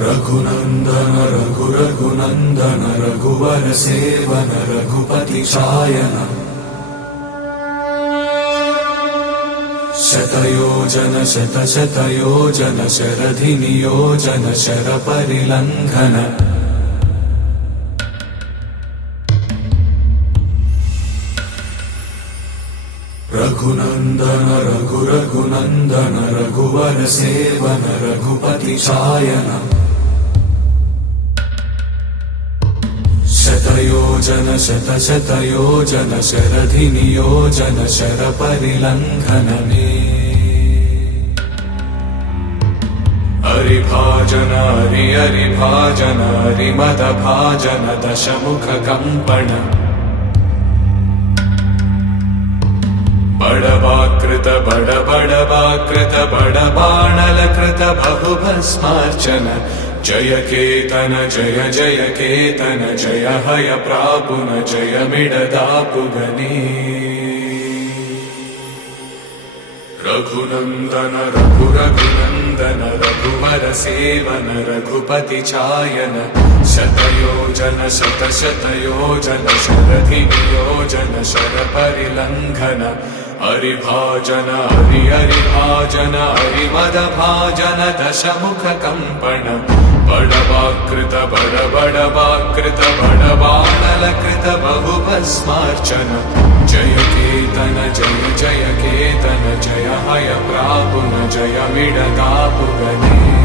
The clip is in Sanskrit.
रघुनन्दन रघुनन्दन रघुवर सेवन रघुपति चायन शतयोजन शतशतयोजन शरधि नियोजन शर परिलंघन रघुनन्दन रघुनन्दन रघुवर सेवन रघुपति चायन शतयोजन शतशतयोजन शरधि नियोजन शर परिलंघन हरिभाजन हरिभाजन हरिमद भाजन दशमुख कंपन बड़वाकृत बड़वाकृत बड़बाणलकृत बहुभस्मार्चन जय केतन जय जय केतन जय हय प्रापुन जय मिडदापुगनी रघुनन्दन रघुनन्दन रघुवर सेवन रघुपति चायन शतयोजन शतशतयोजन शरधि नियोजन शर परिलंघन हरिभाजन हरिभाजन हरिमद भाजन दशमुख कंपन बड़वाकृत बड़वाकृत बड़बाणलकृत बहुभस्मार्चन जय केतन जय जय केतन जय हय प्रापुन जय मिडदापुगनी।